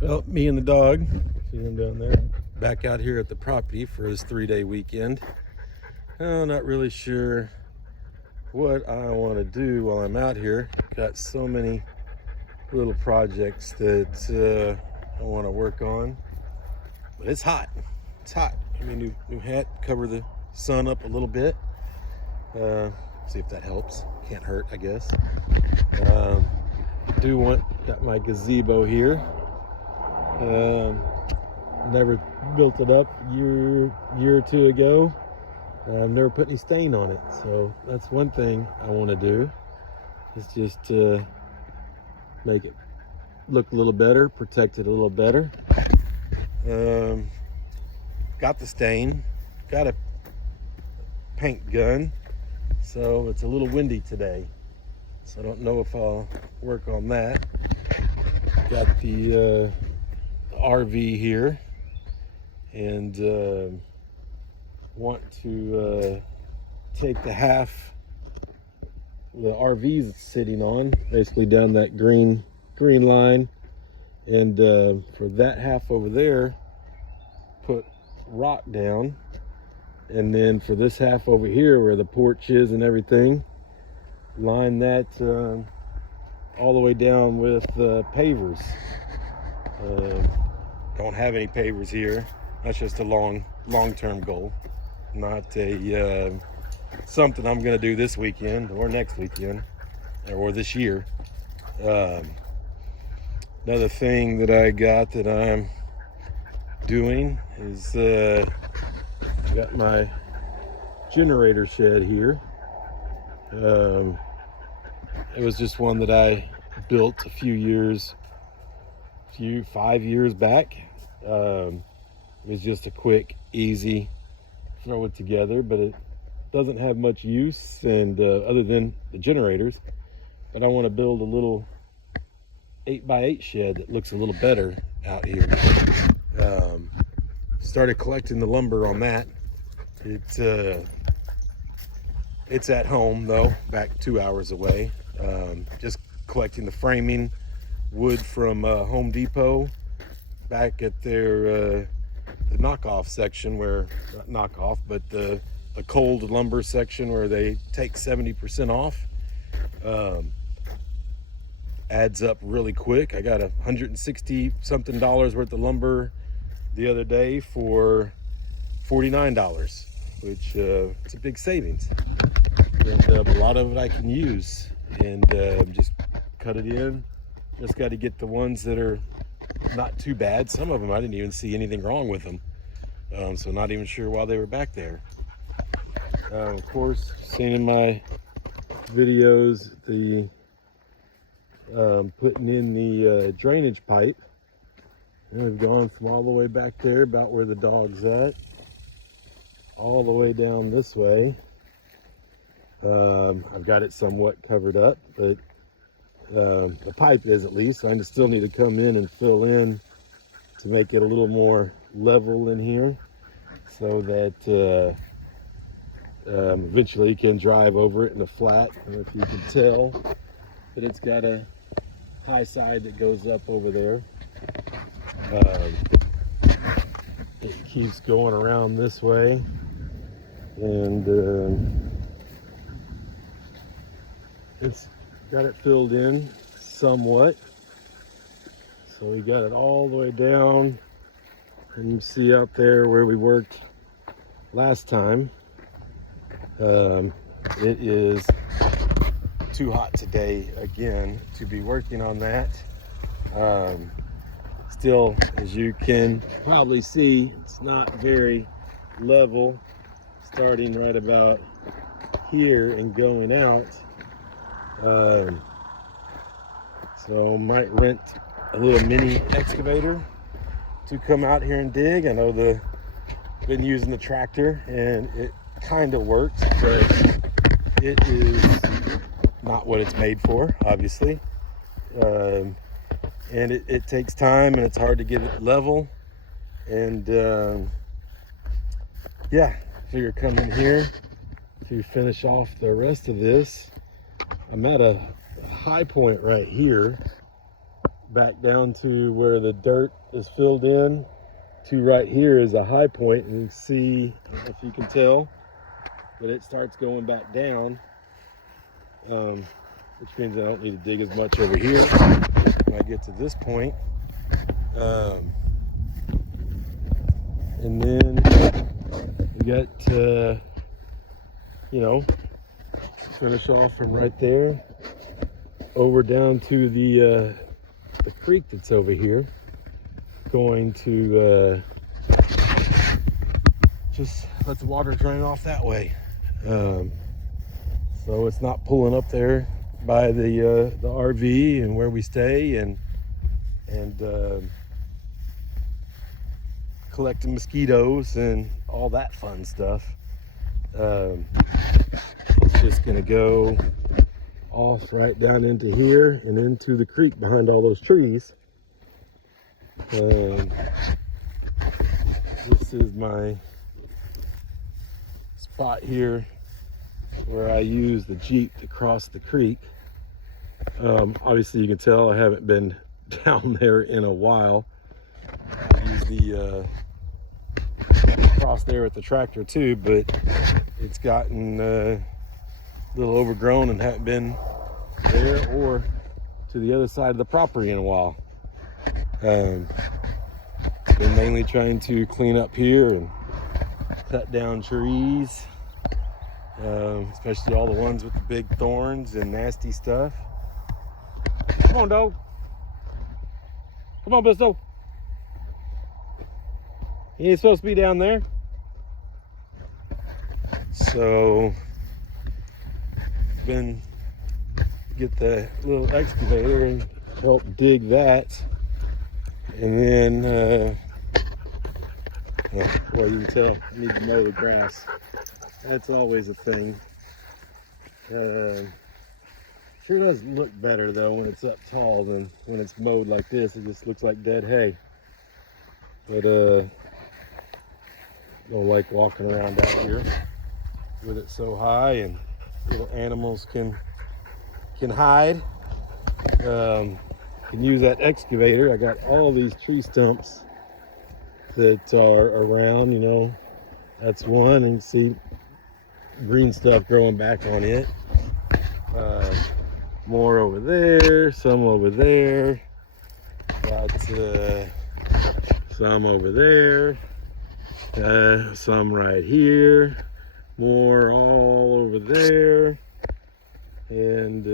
Well, me and the dog, see him down there, back out here at the property for his 3-day weekend. Not really sure what I want to do while I'm out here. Got so many little projects that I want to work on, but it's hot. It's hot. I mean, new hat, cover the sun up a little bit. See if that helps. Can't hurt, I guess. Got my gazebo here. Never built it up a year or two ago. I've never put any stain on it, so that's one thing I want to do. Is just make it look a little better, protect it a little better. Got the stain, got a paint gun, so it's a little windy today, so I don't know if I'll work on that. Got the RV here, and want to take the half the RV's sitting on, basically down that green line, and for that half over there, put rock down, and then for this half over here where the porch is and everything, line that all the way down with pavers. Don't have any pavers here. That's just a long-term goal, not a something I'm going to do this weekend or next weekend or this year. Another thing that I got that I'm doing is I got my generator shed here. It was just one that I built 5 years back. It was just a quick, easy throw it together, but it doesn't have much use, and other than the generators. But I want to build a little 8x8 shed that looks a little better out here. Started collecting the lumber on that. It's at home though, back 2 hours away. Just collecting the framing wood from Home Depot back at their the knockoff section, where not knockoff, but the cold lumber section where they take 70% off. Adds up really quick. I got $160 something worth of lumber the other day for $49, which it's a big savings, and a lot of it I can use, and just cut it in. Just got to get the ones that are not too bad. Some of them I didn't even see anything wrong with them, so not even sure why they were back there. Of course, seen in my videos the putting in the drainage pipe, and we've gone from all the way back there, about where the dog's at, all the way down this way. I've got it somewhat covered up, but the pipe is, at least. I still need to come in and fill in to make it a little more level in here, so that eventually you can drive over it in a flat. I don't know if you can tell, but it's got a high side that goes up over there. It keeps going around this way, and it's got it filled in somewhat. So we got it all the way down, and you see out there where we worked last time. It is too hot today again to be working on that. Still, as you can probably see, it's not very level, starting right about here and going out. So might rent a little mini excavator to come out here and dig. I know been using the tractor, and it kind of works, but it is not what it's made for, obviously. And it takes time, and it's hard to get it level. And yeah, figure come in here to finish off the rest of this. I'm at a high point right here, back down to where the dirt is filled in to right here is a high point, and you can see, I don't know if you can tell, but it starts going back down, which means I don't need to dig as much over here when I get to this point. And then we got, you know, finish off from right there over down to the creek that's over here. Going to just let the water drain off that way, so it's not pulling up there by the RV and where we stay, and collecting mosquitoes and all that fun stuff. It's just gonna go off right down into here and into the creek behind all those trees. This is my spot here where I use the Jeep to cross the creek. Obviously you can tell I haven't been down there in a while. I use the cross there with the tractor too, but it's gotten a little overgrown and haven't been there or to the other side of the property in a while. Been mainly trying to clean up here and cut down trees, especially all the ones with the big thorns and nasty stuff. Come on, dog. Come on, Bisto. You ain't supposed to be down there. So, been get the little excavator and help dig that. And then, well, you can tell I need to mow the grass. That's always a thing. Sure does look better though when it's up tall than when it's mowed like this. It just looks like dead hay. But don't like walking around out here with it so high, and little animals can hide. Can use that excavator. I got all these tree stumps that are around, you know. That's one, and you see green stuff growing back on it. More over there, some over there. Got some over there. Some right here. More all over there. And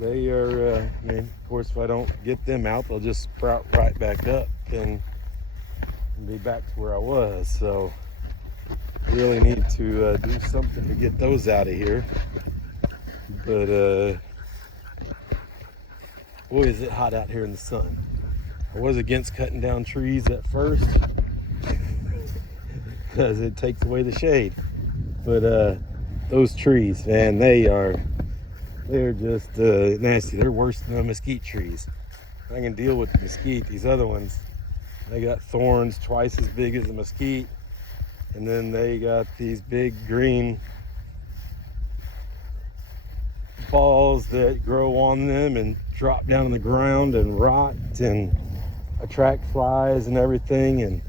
they are, I mean, of course, if I don't get them out, they'll just sprout right back up and be back to where I was. So I really need to do something to get those out of here. But boy, is it hot out here in the sun. I was against cutting down trees at first because it takes away the shade. But those trees, man, they're just nasty. They're worse than the mesquite trees. I can deal with the mesquite. These other ones, they got thorns twice as big as the mesquite, and then they got these big green balls that grow on them and drop down on the ground and rot and attract flies and everything, and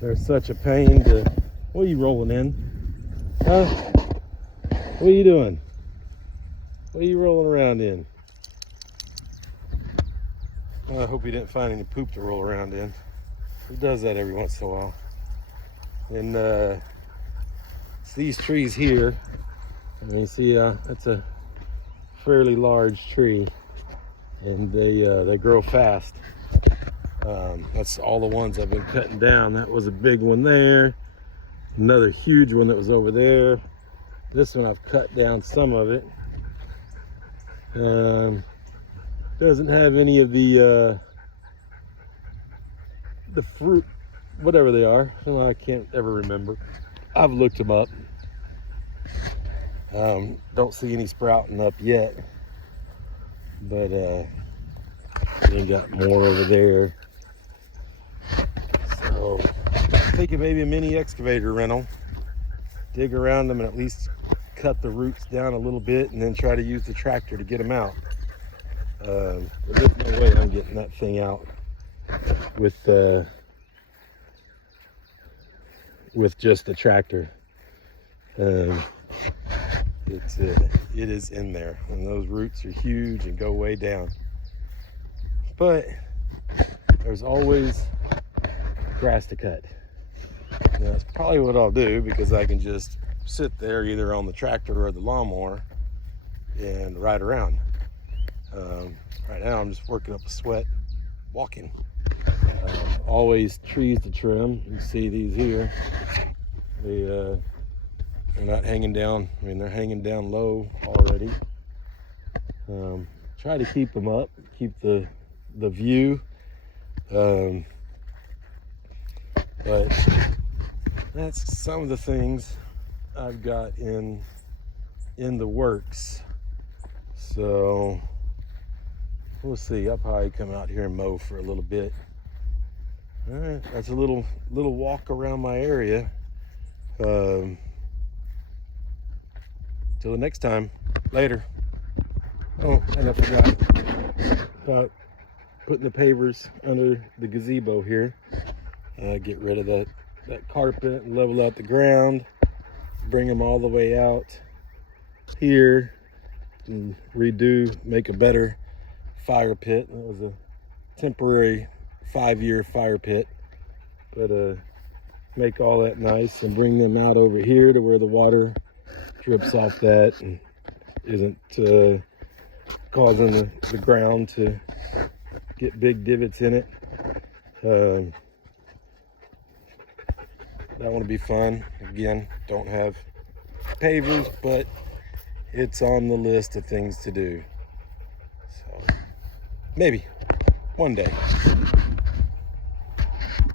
they're such a pain to... What are you rolling in? Huh? What are you doing? What are you rolling around in? Well, I hope you didn't find any poop to roll around in. Who does that every once in a while? And it's these trees here. I mean, see, that's a fairly large tree, and they grow fast. That's all the ones I've been cutting down. That was a big one there. Another huge one that was over there. This one I've cut down some of it. Doesn't have any of the fruit, whatever they are. I can't ever remember. I've looked them up. Don't see any sprouting up yet, but we got more over there. So thinking maybe a mini excavator rental, dig around them and at least cut the roots down a little bit, and then try to use the tractor to get them out. There's no way I'm getting that thing out with just the tractor. It is in there, and those roots are huge and go way down. But there's always grass to cut. And that's probably what I'll do, because I can just sit there either on the tractor or the lawnmower and ride around. Right now I'm just working up a sweat walking. Always trees to trim. You see these here. They're not hanging down. I mean, they're hanging down low already. Try to keep them up, keep the view. But that's some of the things I've got in the works. So we'll see. I'll probably come out here and mow for a little bit. All right, that's a little walk around my area. Till the next time. Later. Oh, and I forgot about putting the pavers under the gazebo here. Get rid of that carpet and level out the ground. Bring them all the way out here and make a better fire pit. That was a temporary 5-year fire pit, but make all that nice and bring them out over here to where the water drips off that and isn't causing the ground to get big divots in it. That one will be fun. Again, don't have pavers, but it's on the list of things to do. So maybe one day.